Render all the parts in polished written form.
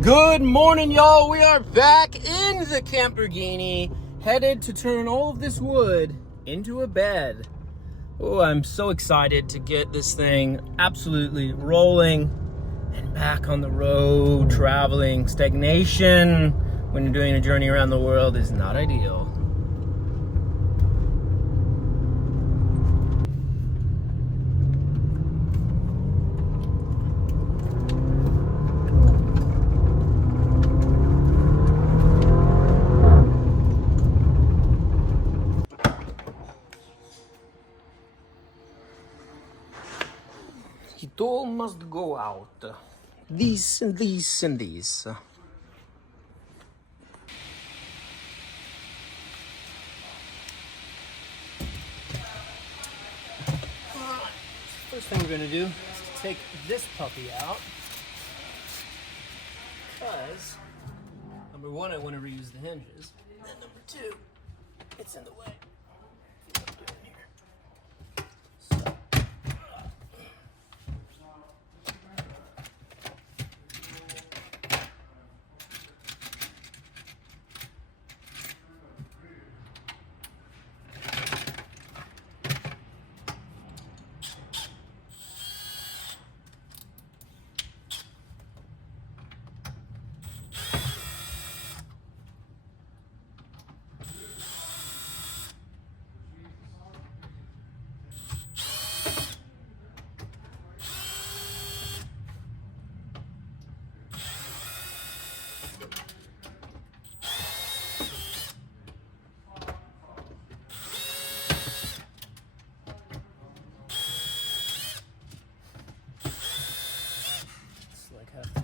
Good morning, y'all. We are back in the Lamborghini, headed to turn all of this wood into a bed. Oh, I'm so excited to get this thing absolutely rolling and back on the road, traveling. Stagnation when you're doing a journey around the world is not ideal. It all must go out. These and these and these. First thing we're gonna do is take this puppy out. Because, number one, I want to reuse the hinges. And number two, it's in the way. See what I'm doing here.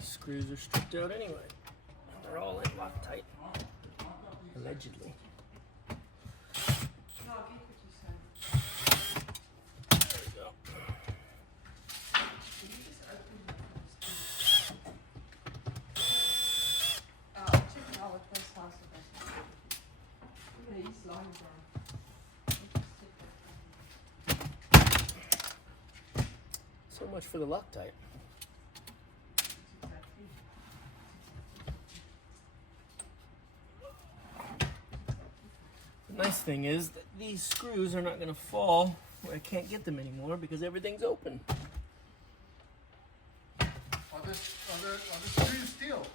Screws are stripped out anyway. They're all in Loctite, allegedly. There we go. So much for the Loctite. The nice thing is that these screws are not going to fall where I can't get them anymore because everything's open. Are the screws steel?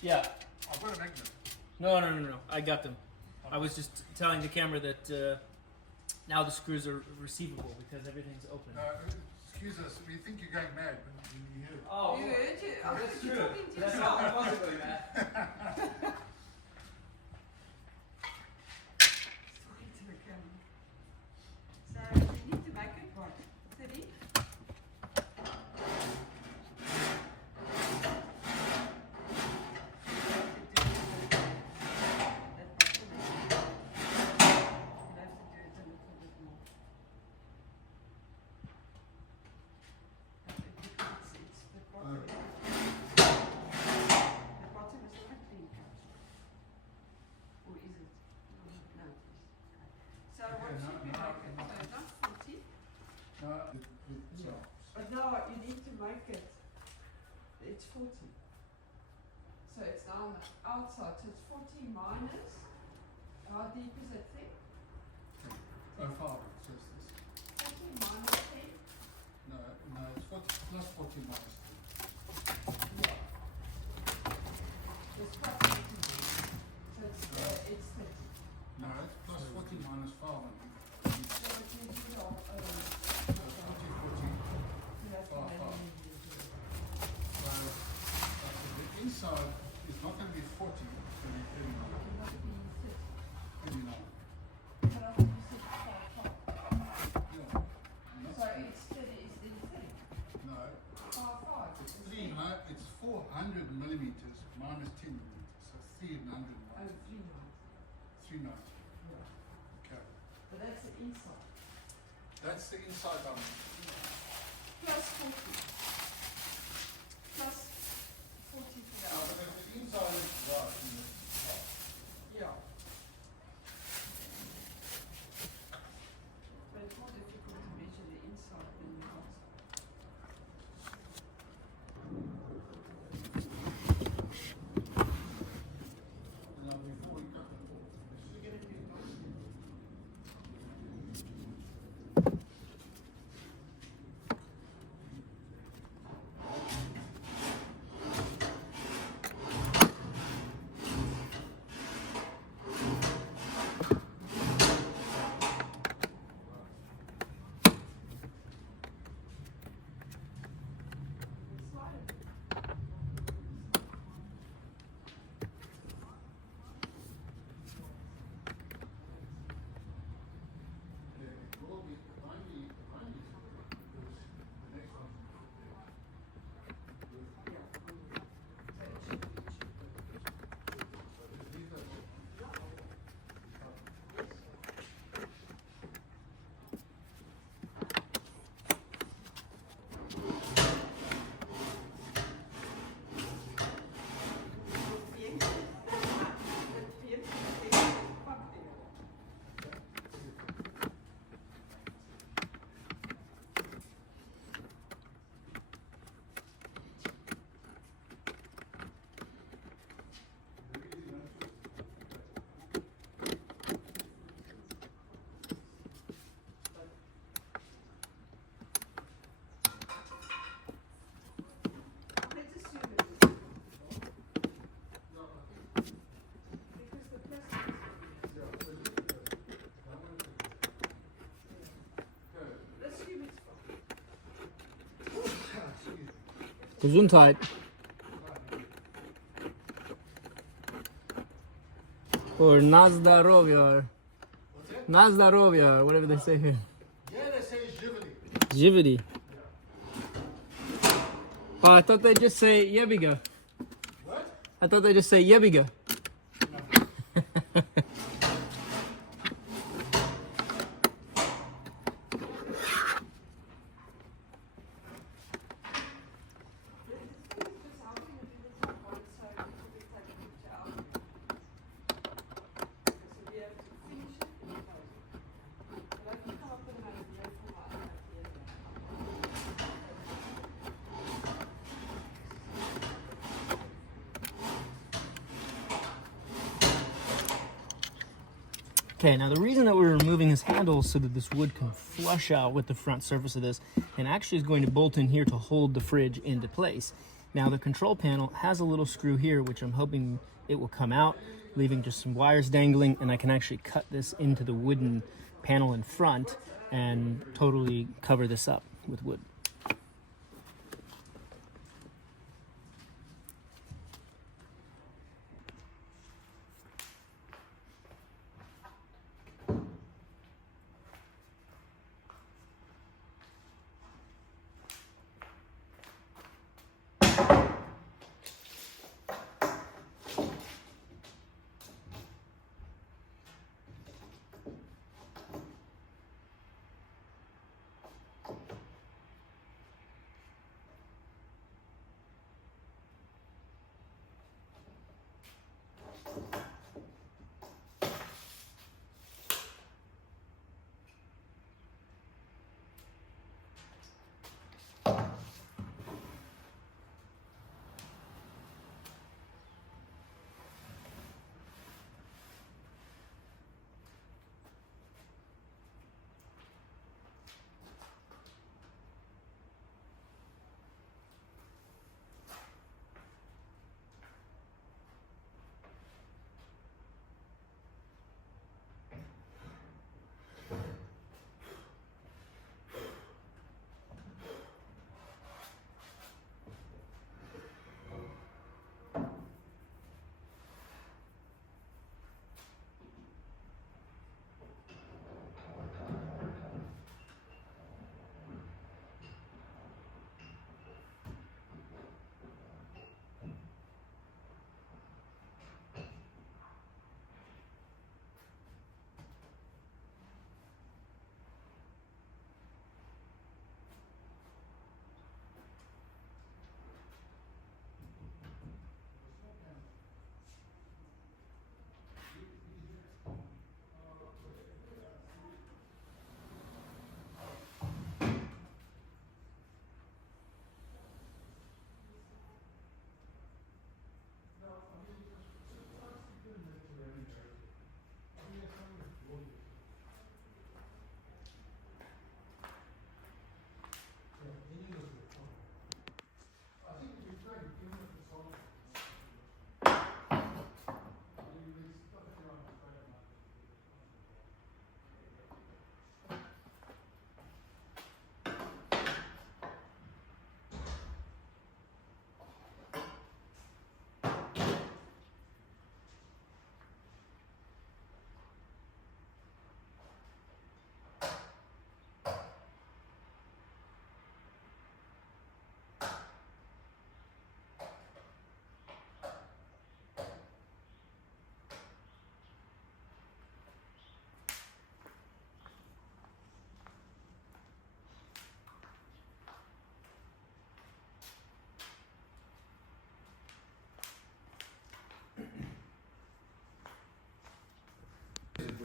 Yeah. I've got a magnet. No. I got them. I was just telling the camera that now the screws are receivable because everything's open. Excuse us, we think you're going mad when you hear it. Oh, you heard it. That's true. That's not possibly mad. So you need to make it what? 30? But no, you need to make it, it's 40. So it's now on the outside, so it's 40 minus, how deep is that thing? Oh, 5, it says this. 40 minus 10? No, it's 40 plus 40 minus 10. Yeah. It's plus 40. So it's 30. No, it's plus 40 minus 5. So it means you are, 40. you have to Oh, make oh. it. So the inside is not going to be 40, it's going to be 39. It must be 30. 39. But I think you said 5. Yeah. So it's 30, is it 30? No, 5. it's 300, it's 400 millimeters minus 10 millimeters, so 300. Oh, 3 39. Yeah. Okay. But that's the inside. That's the inside on it. Plus 40. Plus 40 to the Now, outside. but the inside is right in the top. Yeah. But it's more difficult to measure the inside than the outside. Gesundheit. Or na zdrowie. What's that? Na zdrowie, whatever they say here. Yeah, they say Jivity. Jivity. Oh, I thought they just say yebiga. What? I thought they just say yebiga. Okay, now the reason that we're removing this handle is so that this wood can flush out with the front surface of this and actually is going to bolt in here to hold the fridge into place. Now the control panel has a little screw here, which I'm hoping it will come out, leaving just some wires dangling, and I can actually cut this into the wooden panel in front and totally cover this up with wood.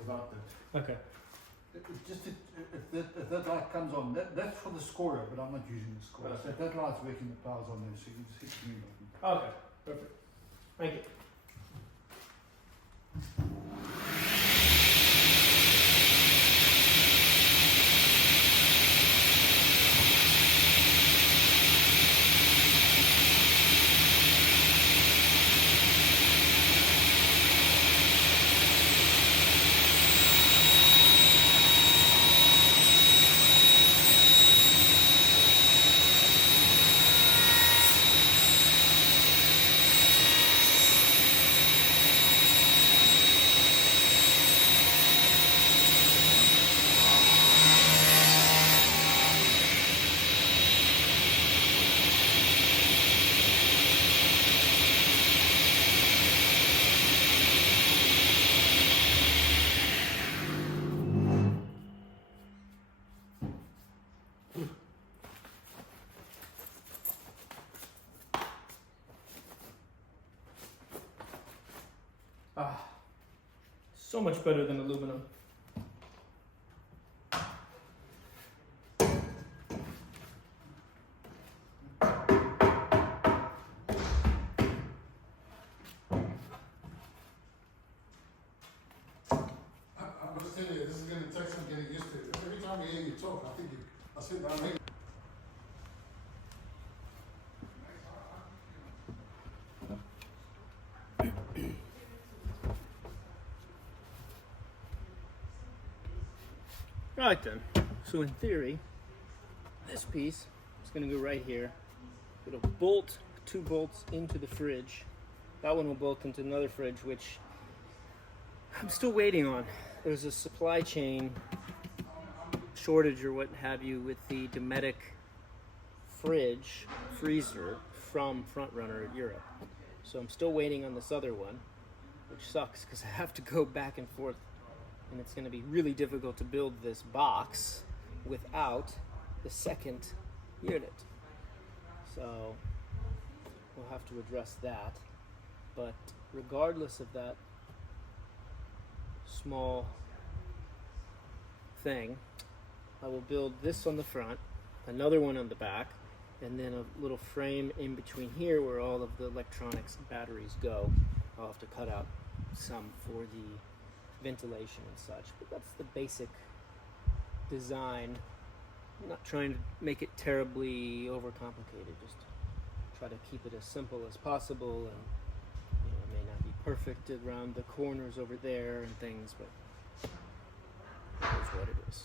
Without that. Okay. If that light comes on, that's for the scorer, but I'm not using the scorer. So if that light's working, the power's on there, so you can just hit the green button. Okay, perfect. Thank you. Ah, so much better than aluminum. I'm just telling you, this is going to take some getting used to. Every time I hear you talk, I think I sit down here. Right then, so in theory, this piece is going to go right here. It'll bolt 2 bolts into the fridge. That one will bolt into another fridge, which I'm still waiting on. There's a supply chain shortage or what have you with the Dometic freezer from Frontrunner Europe. So I'm still waiting on this other one, which sucks because I have to go back and forth, and it's going to be really difficult to build this box without the second unit. So we'll have to address that. But regardless of that small thing, I will build this on the front, another one on the back, and then a little frame in between here where all of the electronics and batteries go. I'll have to cut out some for the ventilation and such, but that's the basic design. I'm not trying to make it terribly overcomplicated, just try to keep it as simple as possible, and it may not be perfect around the corners over there and things, but that's what it is.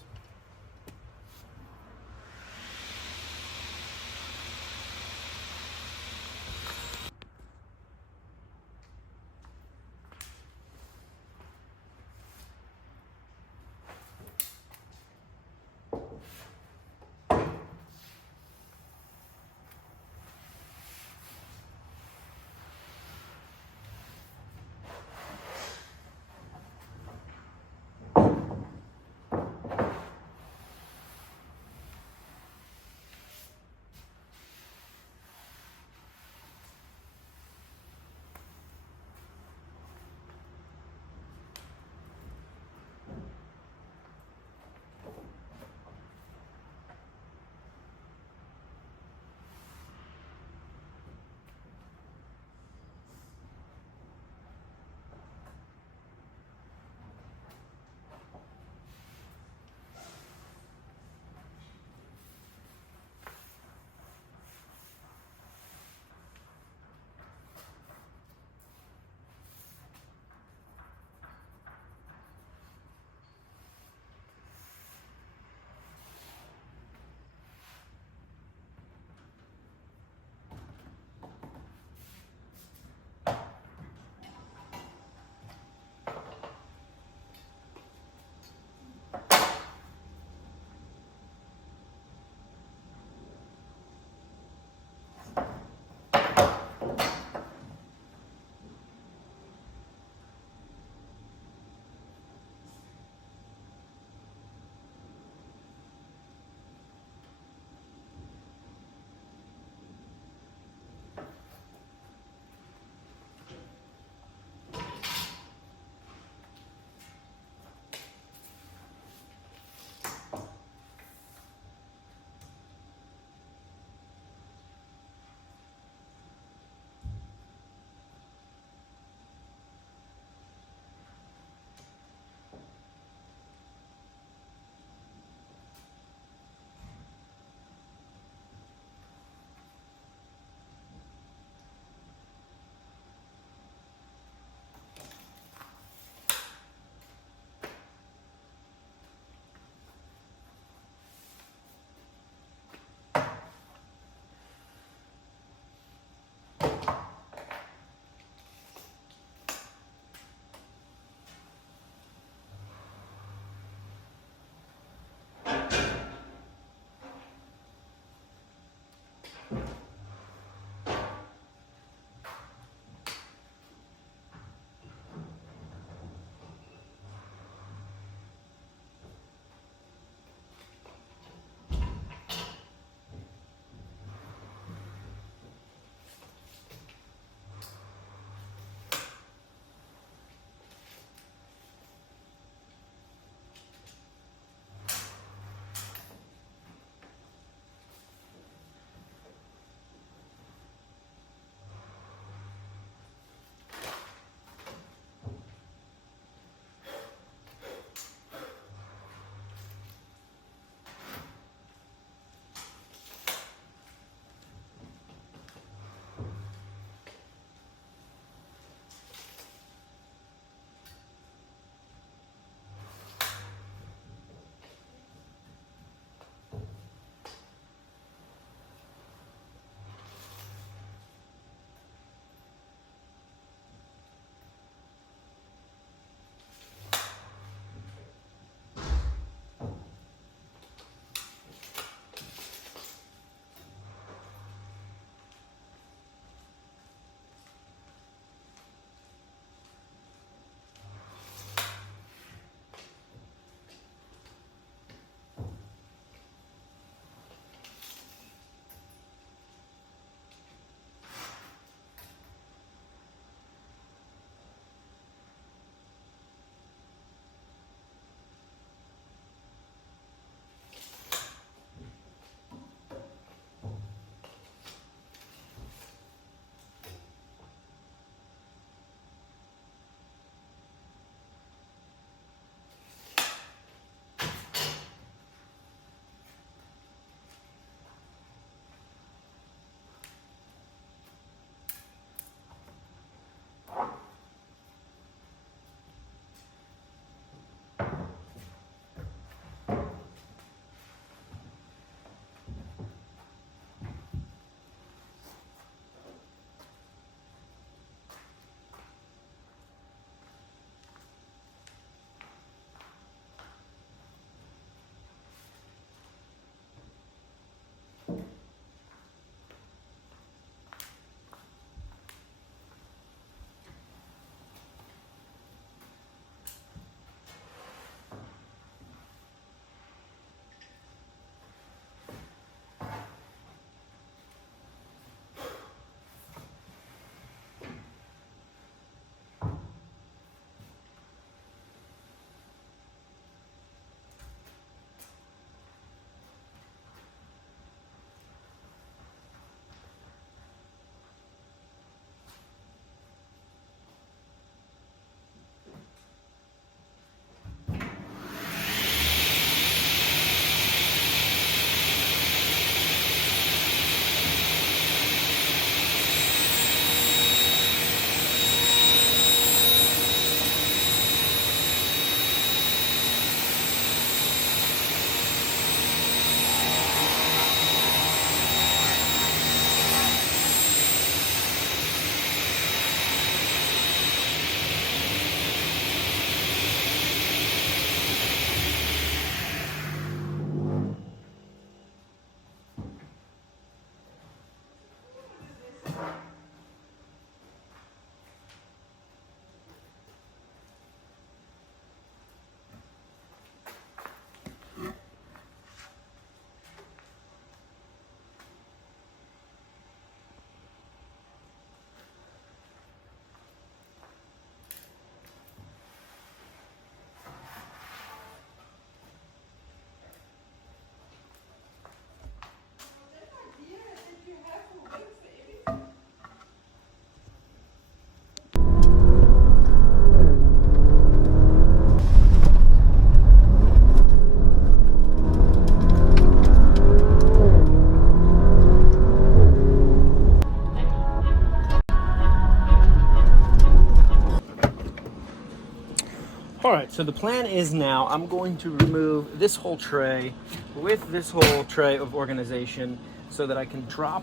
All right, so the plan is now I'm going to remove this whole tray with this whole tray of organization so that I can drop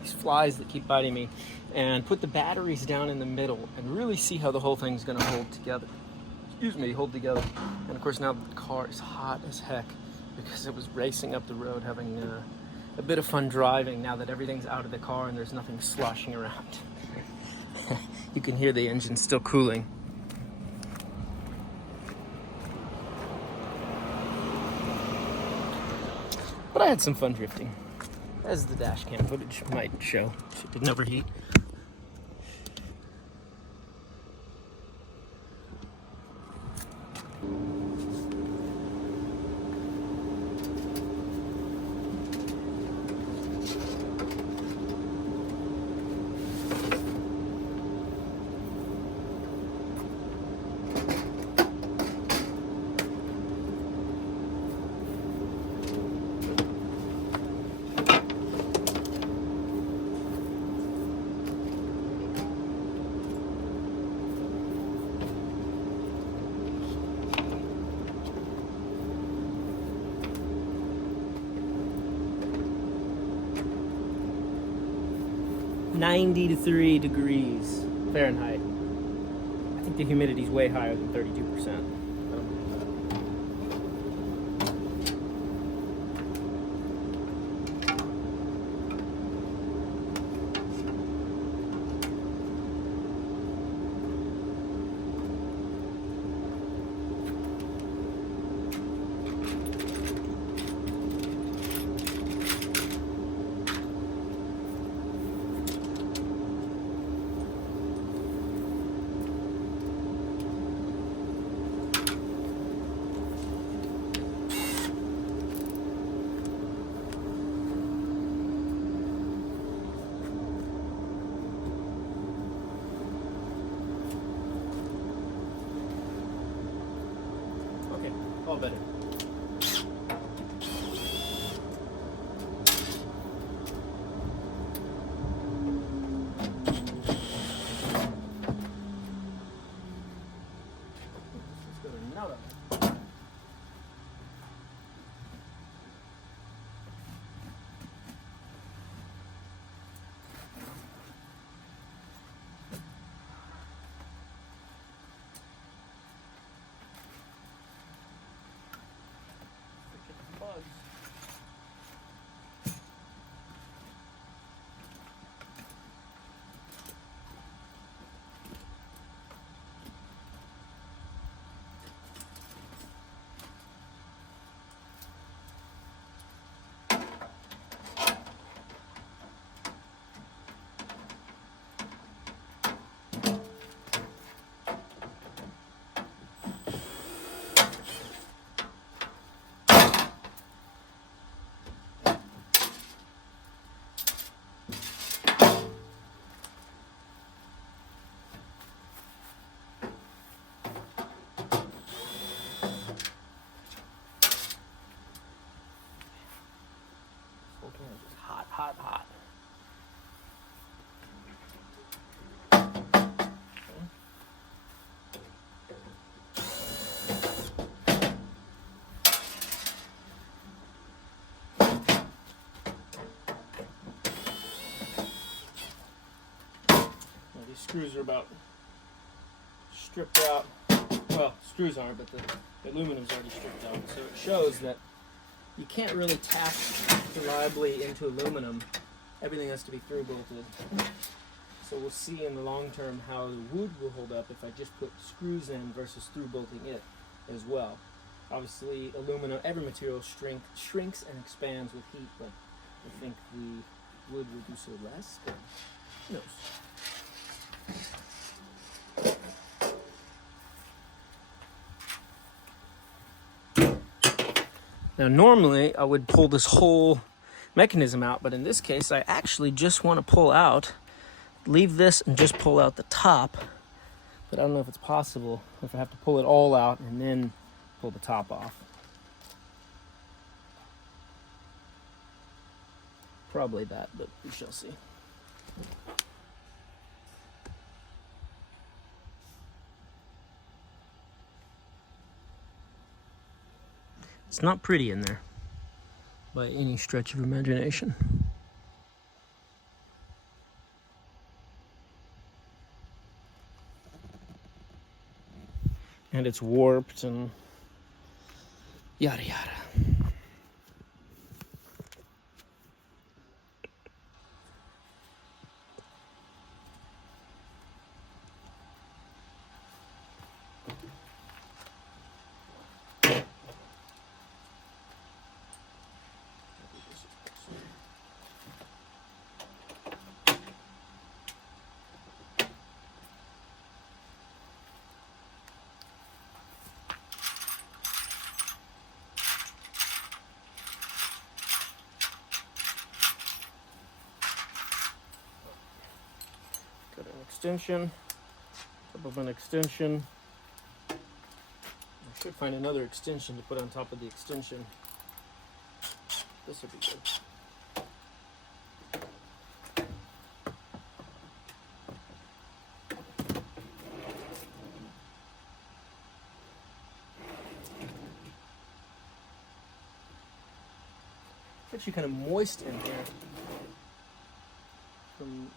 these flies that keep biting me and put the batteries down in the middle and really see how the whole thing's gonna hold together. Hold together. And of course now the car is hot as heck because it was racing up the road having a bit of fun driving now that everything's out of the car and there's nothing sloshing around. You can hear the engine still cooling. But I had some fun drifting, as the dash cam footage might show. It didn't overheat. $93 degrees Fahrenheit. I think the humidity's way higher than 32%. All better. Hot, hot, hot. These screws are about stripped out. Well, screws aren't, but the aluminum's already stripped out. So it shows that you can't really tack reliably into aluminum. Everything has to be through bolted. So we'll see in the long term how the wood will hold up if I just put screws in versus through bolting it as well. Obviously, aluminum, every material shrinks and expands with heat, but I think the wood will do so less, but who knows? Now normally I would pull this whole mechanism out, but in this case I actually just want to pull out, leave this and just pull out the top, but I don't know if it's possible, if I have to pull it all out and then pull the top off. Probably that, but we shall see. It's not pretty in there by any stretch of imagination. And it's warped and yada yada. Got an extension, top of an extension. I should find another extension to put on top of the extension. This would be good. It's actually kind of moist in here from,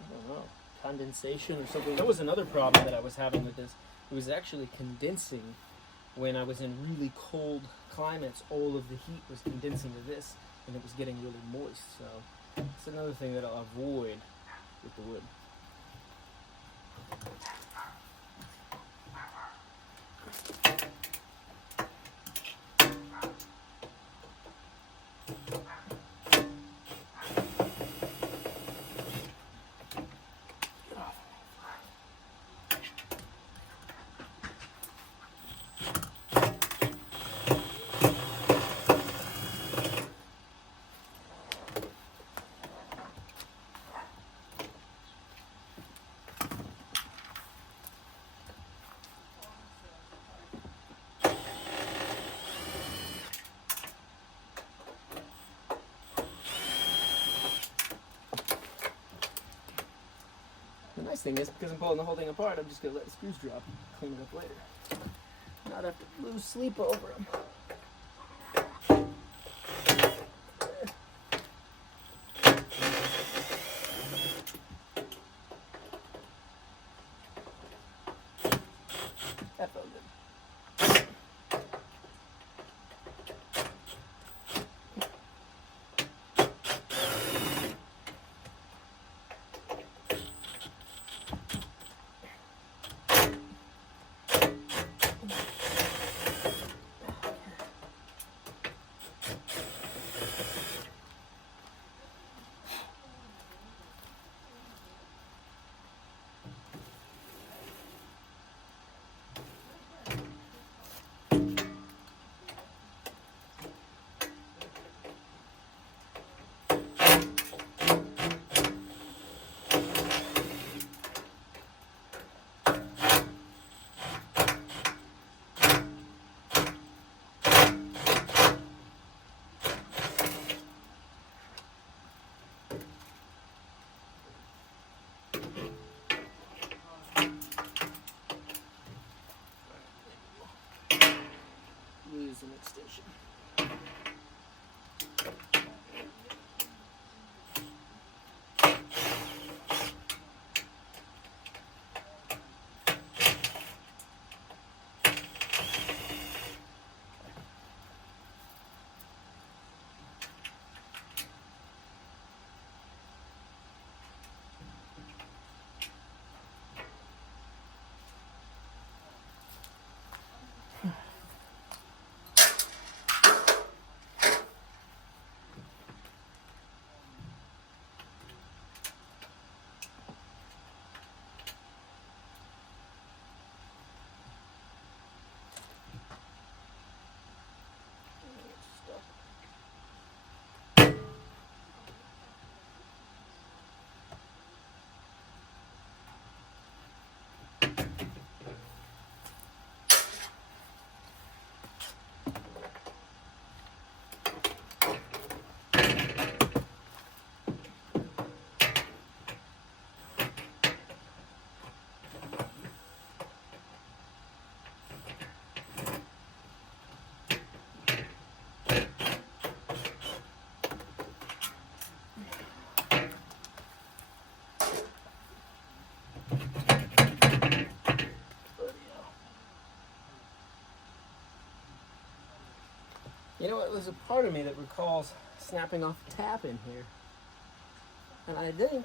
I don't know, condensation or something. That was another problem that I was having with this. It was actually condensing when I was in really cold climates. All of the heat was condensing to this, and it was getting really moist. So it's another thing that I'll avoid with the wood. The nice thing is, because I'm pulling the whole thing apart, I'm just going to let the screws drop and clean it up later. Not have to lose sleep over them. That felt good. Lose an extension. there's a part of me that recalls snapping off a tap in here. And I think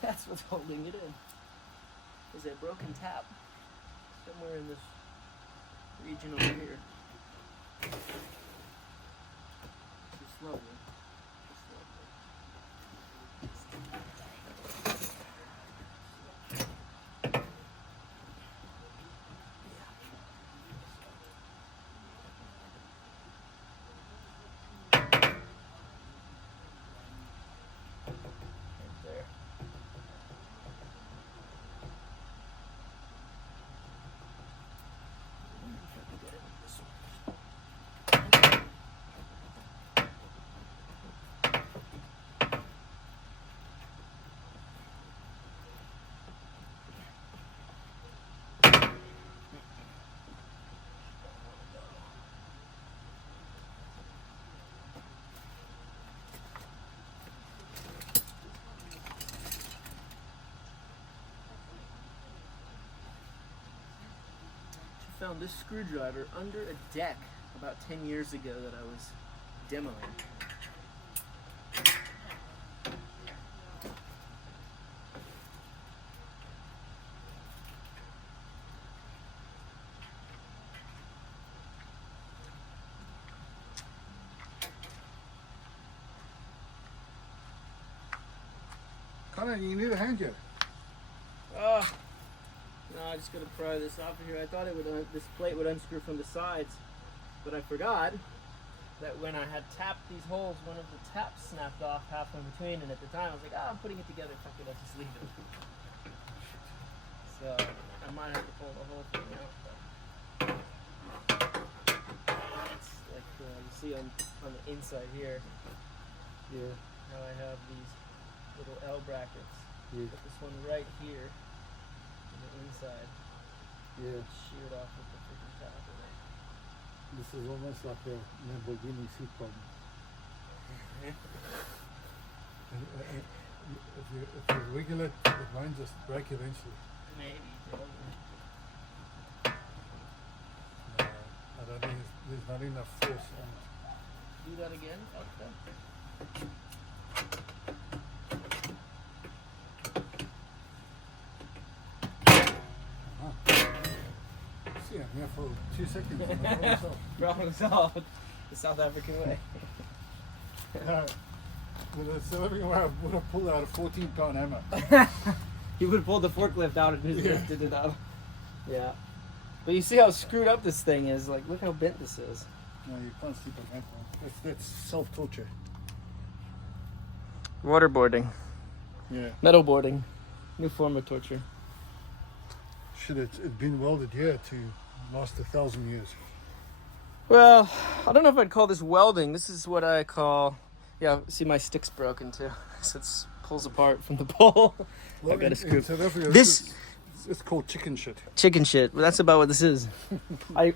that's what's holding it in. Is a broken tap somewhere in this region over here. Just lovely. Found this screwdriver under a deck about 10 years ago that I was demoing. Connor, you need a hand here. Oh. No, I just gotta pry this off of here. I thought it would this plate would unscrew from the sides, but I forgot that when I had tapped these holes, one of the taps snapped off halfway in between, and at the time I was like, I'm putting it together, fuck it, I'll just leave it. So I might have to pull the whole thing out. But it's like you see on the inside here, how I have these little L brackets. But this one right here, inside, sheared off with the freaking top of it. This is almost like a Lamborghini seat problem. If you wiggle it, it won't just break eventually. Maybe. No, I don't think there's not enough force on it. Do that again? Okay. Yeah, here for 2 seconds. And problem solved. Problem solved. The South African way. With a South African way, I would have pulled out a 14-pound hammer. He would have pulled the forklift out and just lifted it up. Yeah. But you see how screwed up this thing is. Like, look how bent this is. No, you can't sleep on that one. That's self-torture. Waterboarding. Yeah. Metal boarding. New form of torture. Should it been welded here to last 1,000 years? Well, I don't know if I'd call this welding. This is what I call, see my stick's broken too. So it pulls apart from the pole. Well, I've got a screw. in South Africa, This it's called chicken shit. chicken shit. Well, that's about what this is.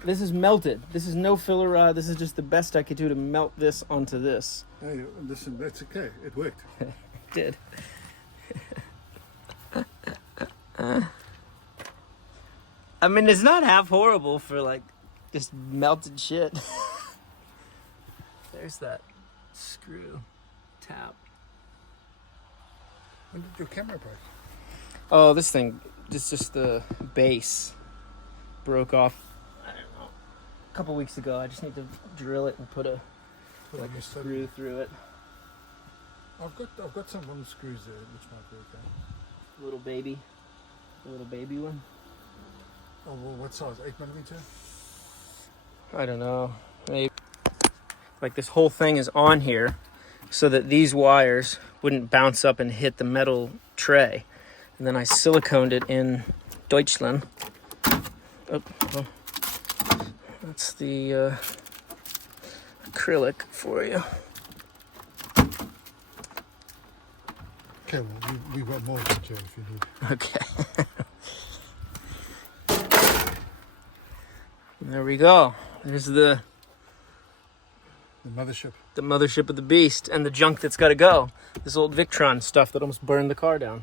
This is melted. This is no filler rod. This is just the best I could do to melt this onto this. Hey, listen, that's okay. It worked. It did. I mean, it's not half horrible for like just melted shit. There's that screw tap. When did your camera break? Oh, this thing, just the base broke off, I don't know, a couple weeks ago. I just need to drill it and put a screw through it. I've got some little screws there, which might be okay. Little baby one. Oh, well, what size? 8mm? I don't know, maybe. Like this whole thing is on here so that these wires wouldn't bounce up and hit the metal tray. And then I siliconed it in Deutschland. Oh, well, that's the acrylic for you. Okay, well, we've got more of here if you need. Okay. There we go. There's the mothership. The mothership of the beast and the junk that's got to go. This old Victron stuff that almost burned the car down.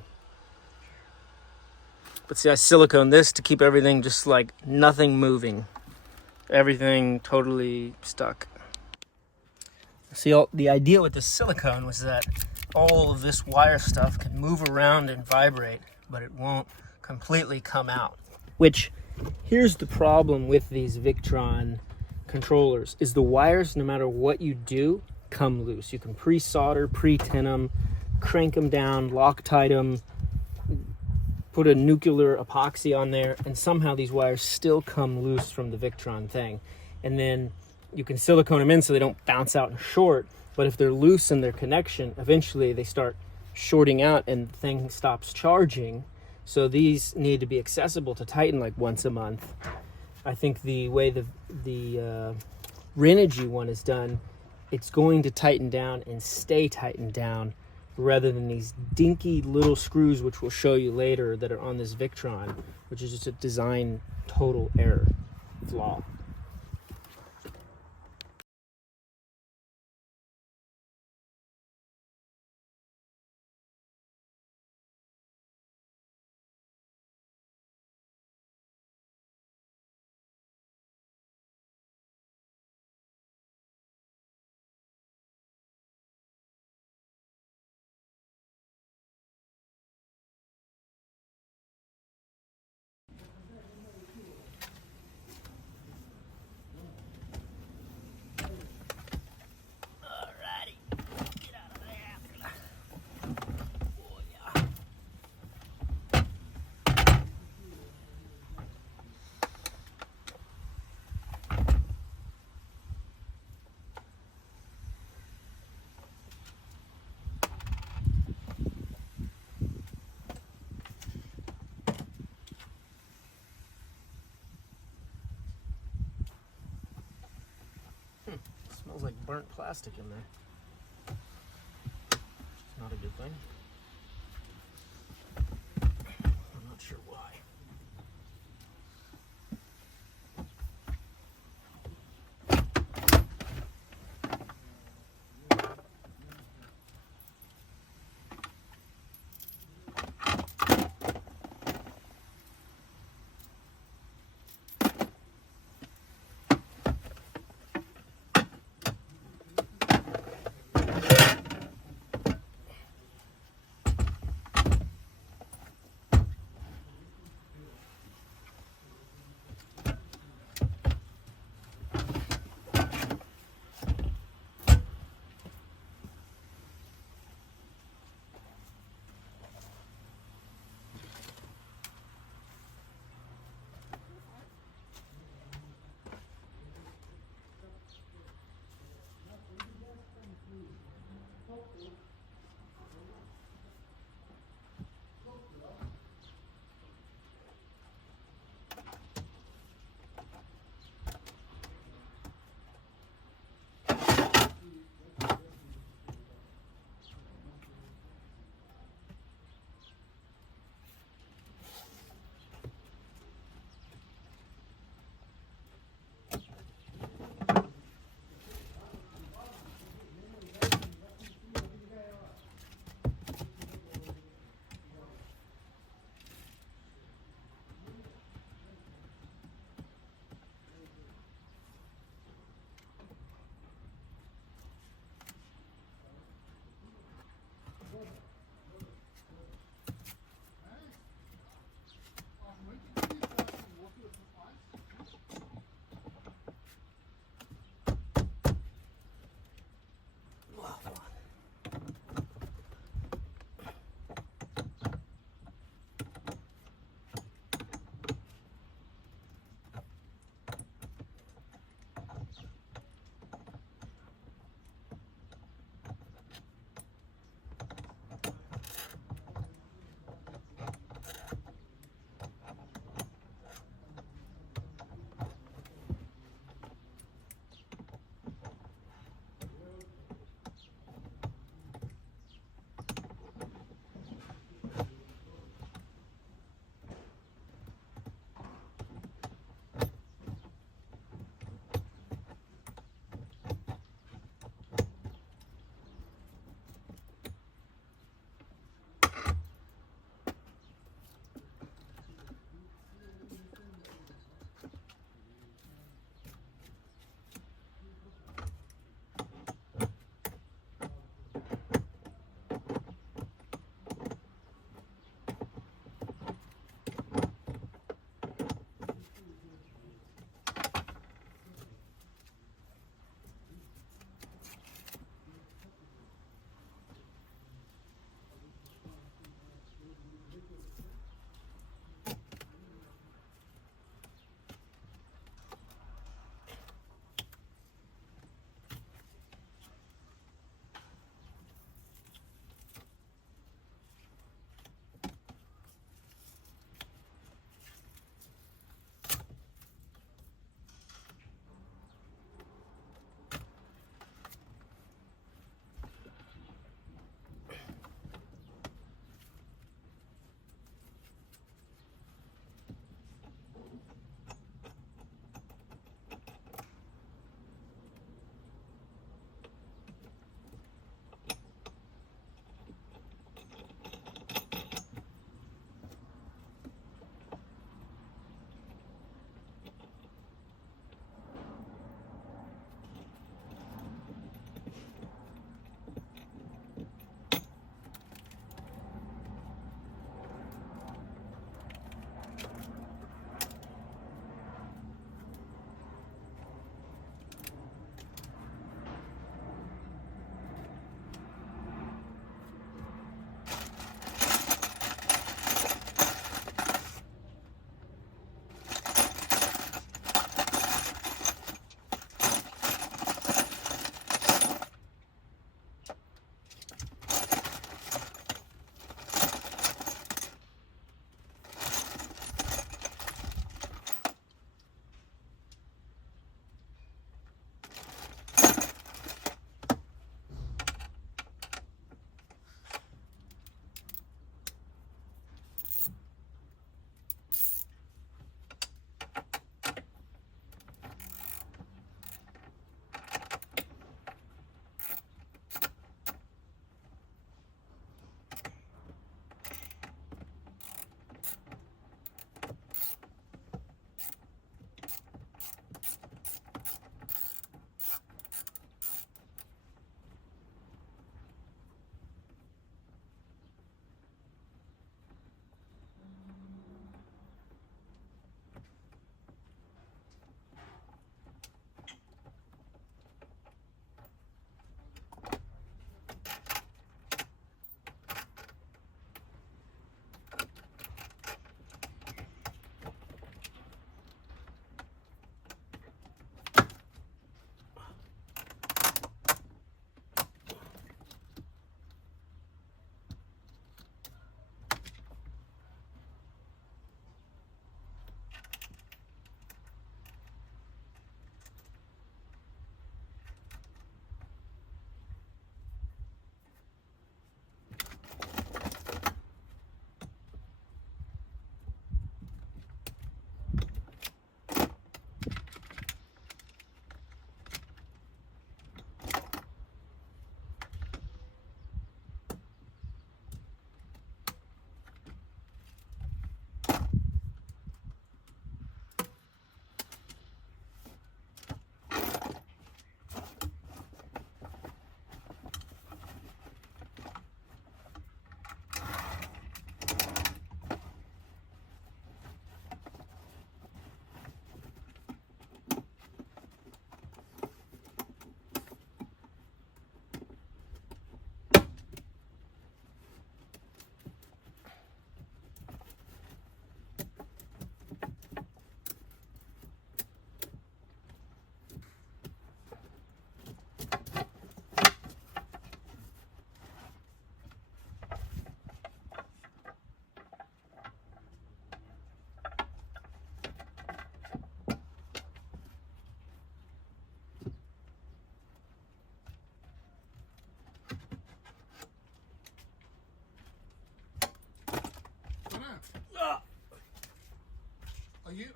But see, I silicone this to keep everything just like nothing moving. Everything totally stuck. See, the idea with the silicone was that all of this wire stuff can move around and vibrate, but it won't completely come out. Which, here's the problem with these Victron controllers, is the wires, no matter what you do, come loose. You can pre-solder, pre-tin them, crank them down, Loctite them, put a nuclear epoxy on there, and somehow these wires still come loose from the Victron thing. And then you can silicone them in so they don't bounce out and short, but if they're loose in their connection, eventually they start shorting out and the thing stops charging. So these need to be accessible to tighten like once a month. I think the way the Renogy one is done, it's going to tighten down and stay tightened down, rather than these dinky little screws, which we'll show you later, that are on this Victron, which is just a design total error, flaw. Smells like burnt plastic in there. Not a good thing. I'm not sure why.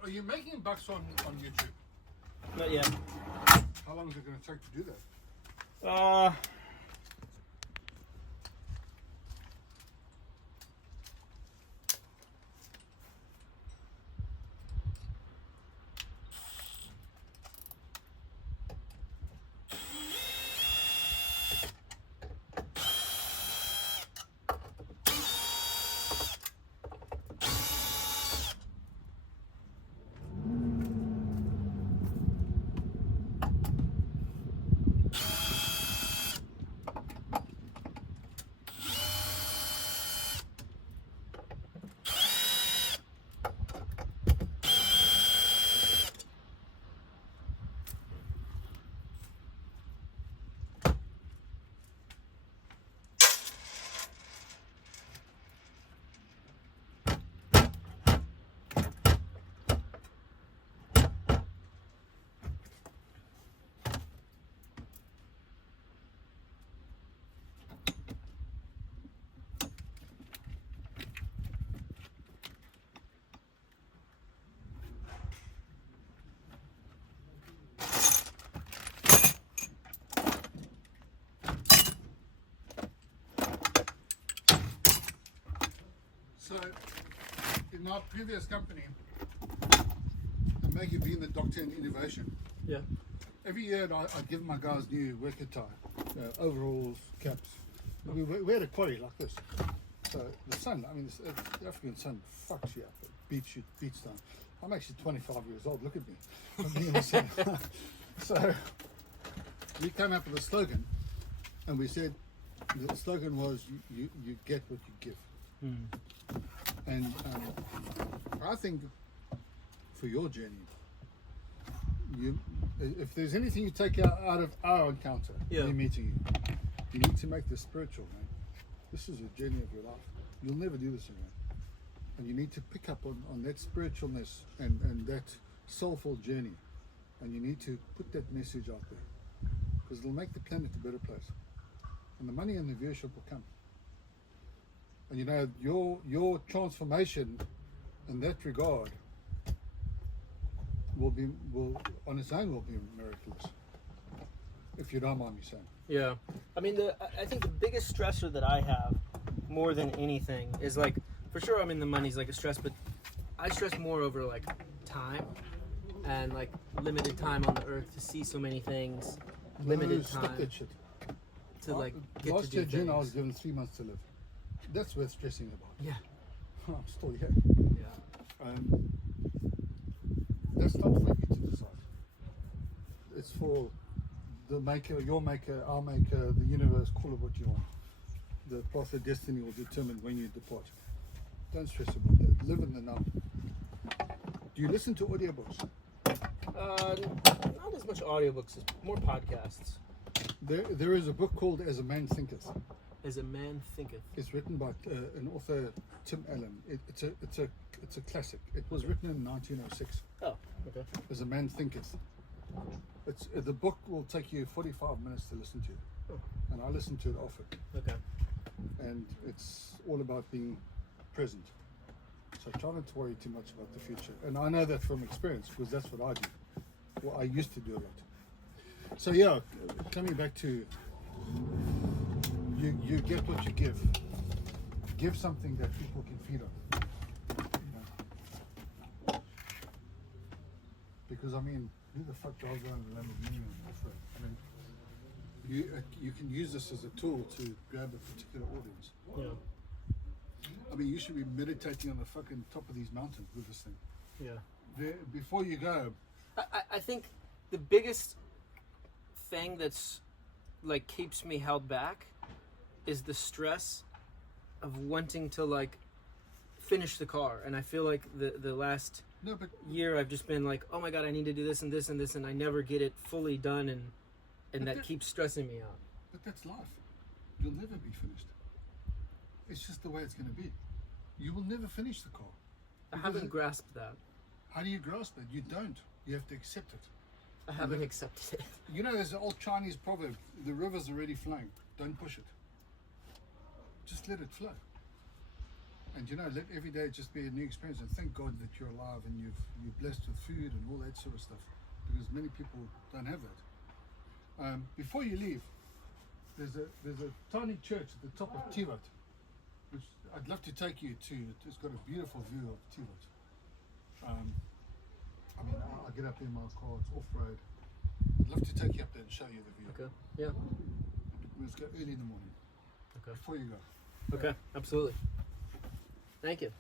Are you making bucks on YouTube? Not yet. How long is it going to take to do that? So, in our previous company, I make you being the doctor in innovation. Yeah. Every year I'd give my guys new work attire, overalls, caps. We had a quarry like this. So the sun, I mean, the African sun fucks you up. It beats down. I'm actually 25 years old, look at me. I'm being in the sun. So we came up with a slogan, and we said, the slogan was, you get what you give. And I think for your journey, if there's anything you take out of our encounter, me meeting you need to make this spiritual, man. This is a journey of your life. You'll never do this again. And you need to pick up on that spiritualness and that soulful journey. And you need to put that message out there, because it'll make the planet a better place. And the money and the viewership will come. And you know, your transformation in that regard will on its own will be miraculous, if you don't mind me saying. Yeah. I mean, I think the biggest stressor that I have, more than anything, is like, for sure, I mean, the money's like a stress, but I stress more over like time and like limited time on the earth to see so many things, limited time Stop that shit. to like get Last to do year, June, things. I was given 3 months to live. That's worth stressing about. Yeah. I'm still here. Yeah. That's not for you to decide. It's for the maker, your maker, our maker, the universe, call it what you want. The path of destiny will determine when you depart. Don't stress about that. Live in the now. Do you listen to audiobooks? Not as much audiobooks, as more podcasts. There is a book called As a Man Thinketh. As a Man Thinketh. It's written by an author, Tim Allen. It's a classic. It was written in 1906. Oh, okay. As a Man Thinketh. The book will take you 45 minutes to listen to, Oh. and I listen to it often. Okay. And it's all about being present. So try not to worry too much about the future. And I know that from experience, because that's what I do. Well, I used to do a lot. So yeah, coming back to you get what you give. Give something that people can feed on. You know? Because I mean, who the fuck drives around a Lamborghini off-road? I mean, you can use this as a tool to grab a particular audience. Yeah. I mean, you should be meditating on the fucking top of these mountains with this thing. Yeah. Before you go, I think the biggest thing that's like keeps me held back is the stress of wanting to like finish the car. And I feel like the last year I've just been like, oh my god, I need to do this and this and this, and I never get it fully done, and that keeps stressing me out. But that's life. You'll never be finished. It's just the way it's going to be. You will never finish the car. I haven't grasped that. How do you grasp it? You don't. You have to accept it. I haven't accepted it. You know, there's an old Chinese proverb, the river's already flowing. Don't push it. Just let it flow. And let every day just be a new experience, and thank God that you're alive and you're blessed with food and all that sort of stuff, because many people don't have that. Before you leave, there's a tiny church at the top of Tivat, which I'd love to take you to. It's got a beautiful view of Tivat. I mean, I'll get up there in my car, it's off-road. I'd love to take you up there and show you the view. Okay. Yeah. Let's go early in the morning. Okay. Before you go. Okay. Absolutely. Thank you.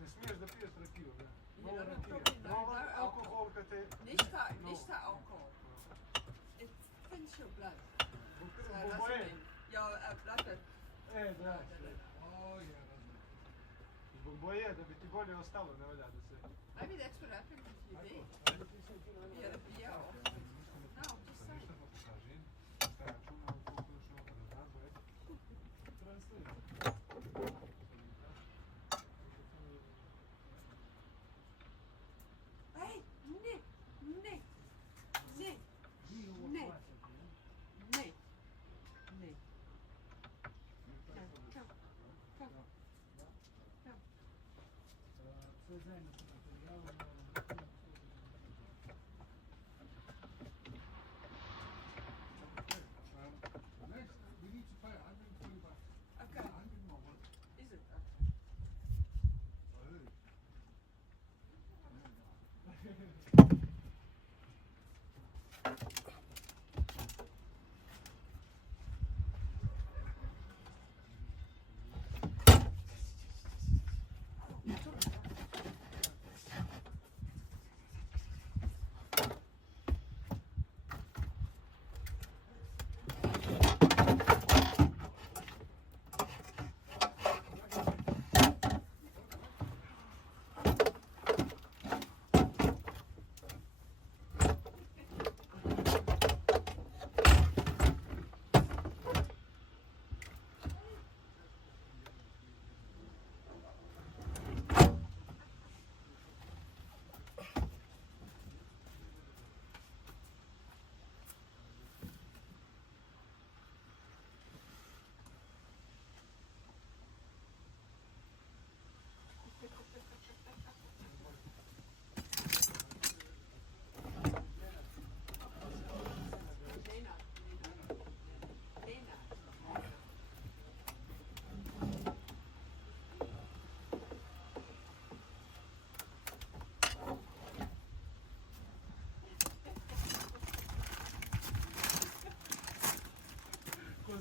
Не смееш да пиеш ракiju, да. Много Ja, rakija. probeer nou Много nou alcohol kad te... Ništa alkohol. It thins your blood. So Zbog boje? Ja, blood. Da. O, ja, razumem. Zbog boje, da bi ti bolje ostalo, ne valja da se... Maybe that's what happened with you there. Yeah, the beer off. No, just Da saying. ništa pa pokaži. Šta računa, koliko još ovo da razvoje. Translate. Hey, nee. Nee. Nee. Nee. Nee. Nee. Come. Come. Come. Sve zajedno sa materijalom.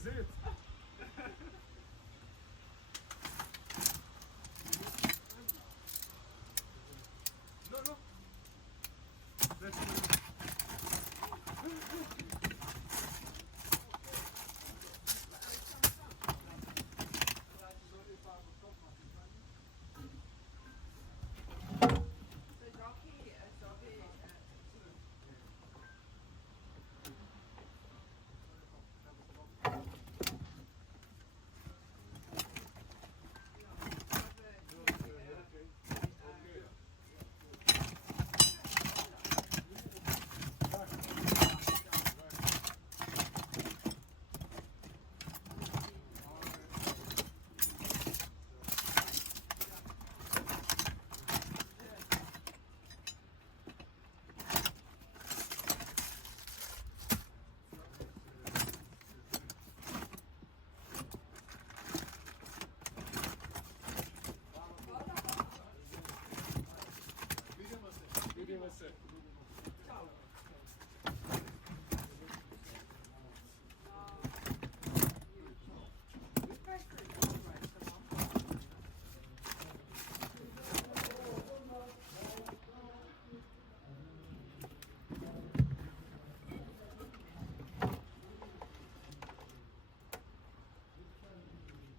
was it. No, no. That's it.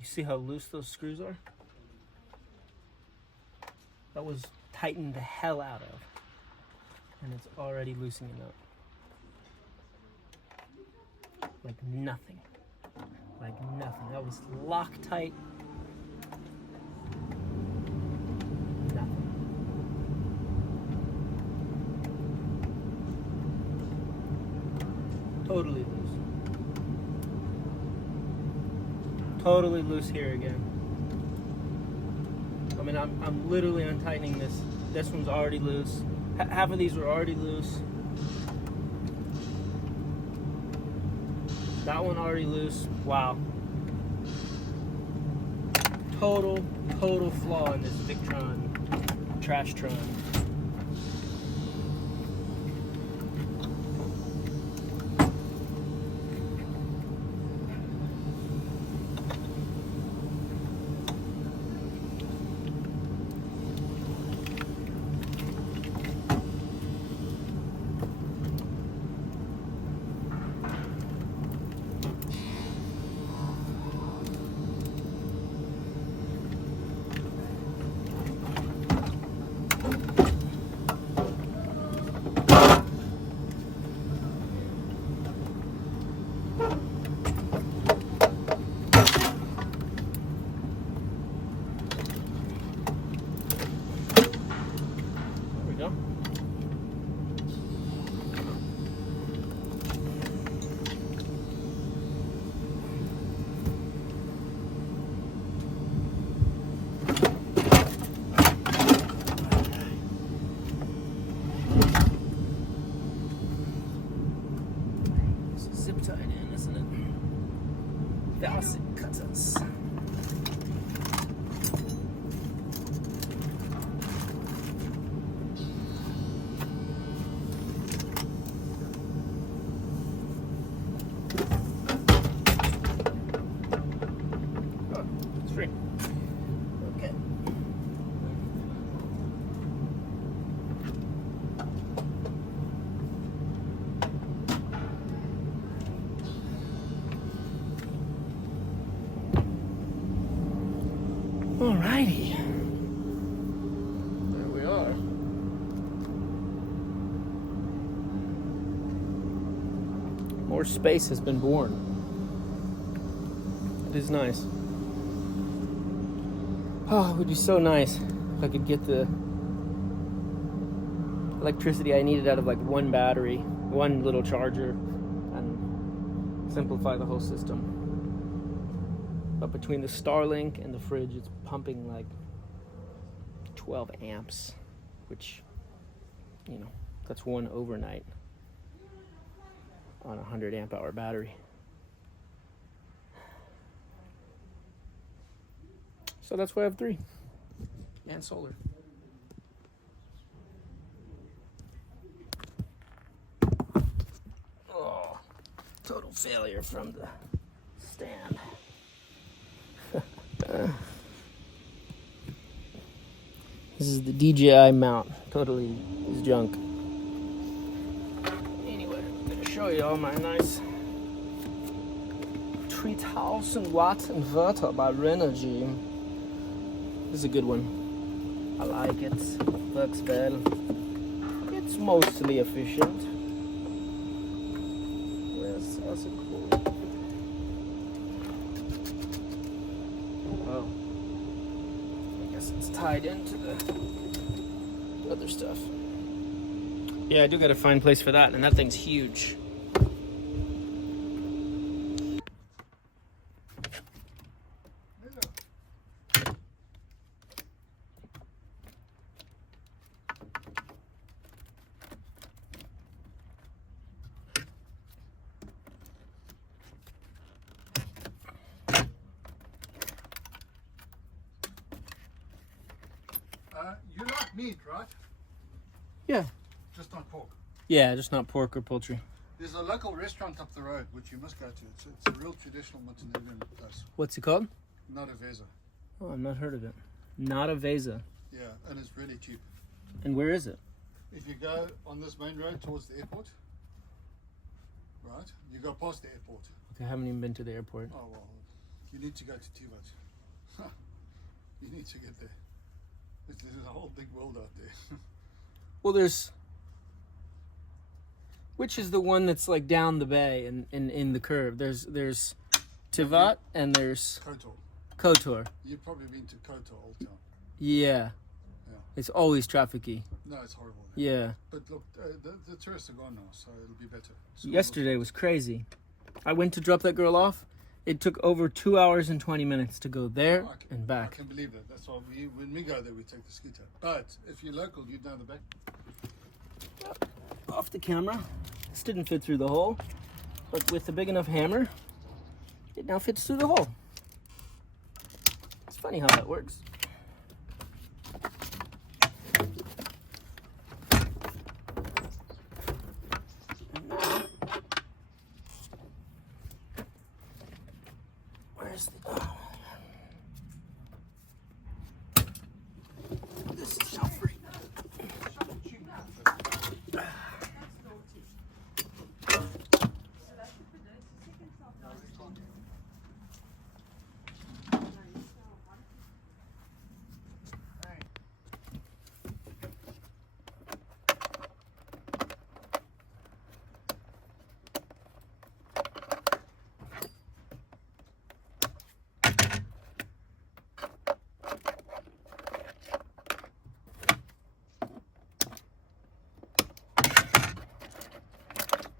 You see how loose those screws are? That was tightened the hell out of. And it's already loosening up. Like nothing. Like nothing. That was Loctite. Nothing. Totally loose. Totally loose here again. I mean, I'm literally untightening this. This one's already loose. Half of these were already loose. That one already loose. Wow. Total flaw in this Victron trash tron. Zip tied in, isn't it? Faucet cutters. Oh, it's free. Okay. Alrighty. There we are. More space has been born. It is nice. Oh, it would be so nice if I could get the electricity I needed out of like one battery, one little charger, and simplify the whole system. But between the Starlink and the fridge, it's pumping like 12 amps, which, you know, that's one overnight on a 100 amp hour battery. So that's why I have 3 and solar. Oh, total failure from the This is the DJI mount. Totally is junk. Anyway, I'm gonna show you all my nice 3000 watt inverter by Renogy. This is a good one. I like it. Works well. It's mostly efficient. Where's also cool? Oh. I guess it's tied into the other stuff. Yeah, I do gotta find a place for that, and that thing's huge. You like meat, right? Yeah. Just not pork. Yeah, just not pork or poultry. There's a local restaurant up the road which you must go to. It's a real traditional Montenegrin place. What's it called? Not a Veza. Oh, I've not heard of it. Not a Veza. Yeah, and it's really cheap. And where is it? If you go on this main road towards the airport, right? You go past the airport. Okay, I haven't even been to the airport. Oh well, you need to go to Tivat. You need to get there. There's a whole big world out there. Well, there's... Which is the one that's like down the bay and in the curve? There's Tivat and there's Kotor. Kotor. You've probably been to Kotor, Old Town. Yeah. Yeah. It's always trafficy. No, it's horrible there. Yeah. But look, the tourists are gone now, so it'll be better. Yesterday was crazy. I went to drop that girl off. It took over 2 hours and 20 minutes to go there and I back. can believe that. That's why when we go there, we take the scooter. But if you're local, you'd know the back. Off the camera. This didn't fit through the hole, but with a big enough hammer, it now fits through the hole. It's funny how that works. And now, where's the... Oh, this is so free.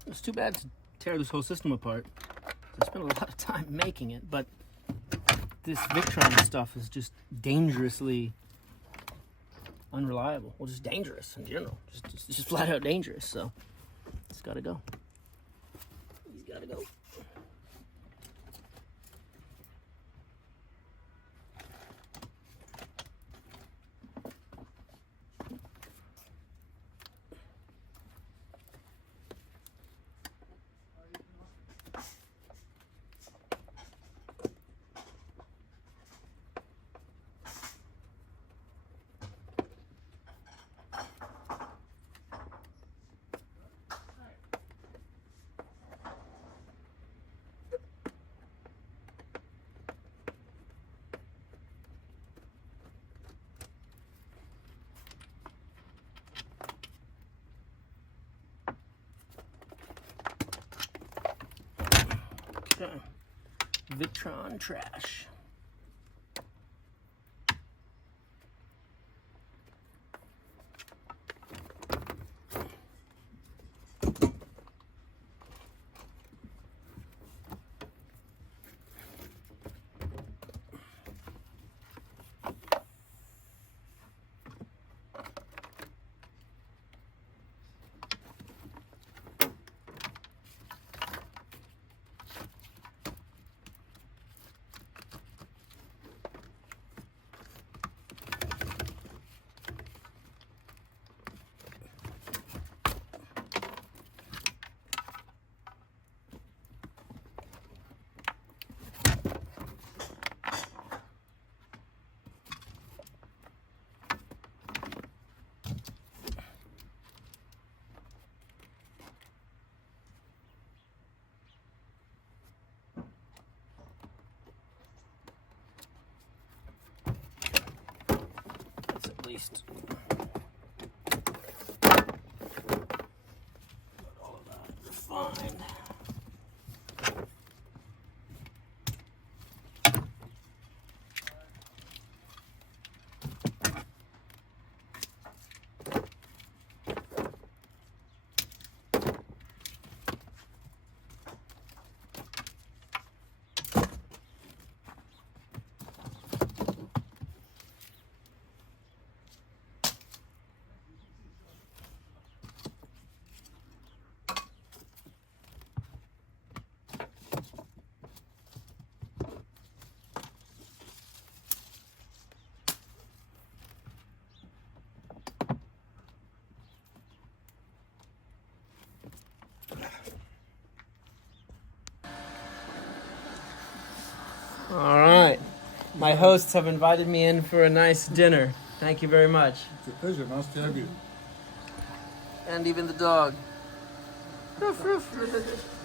It's too bad to tear this whole system apart. I spent a lot of time making it, but this Victron stuff is just dangerously unreliable. Well, just dangerous in general. Just flat out dangerous. So it's gotta go. He's gotta go. Okay. Victron trash. least. All of that refined. All right. My hosts have invited me in for a nice dinner. Thank you very much. It's a pleasure. Nice to have you. And even the dog. Roof, roof.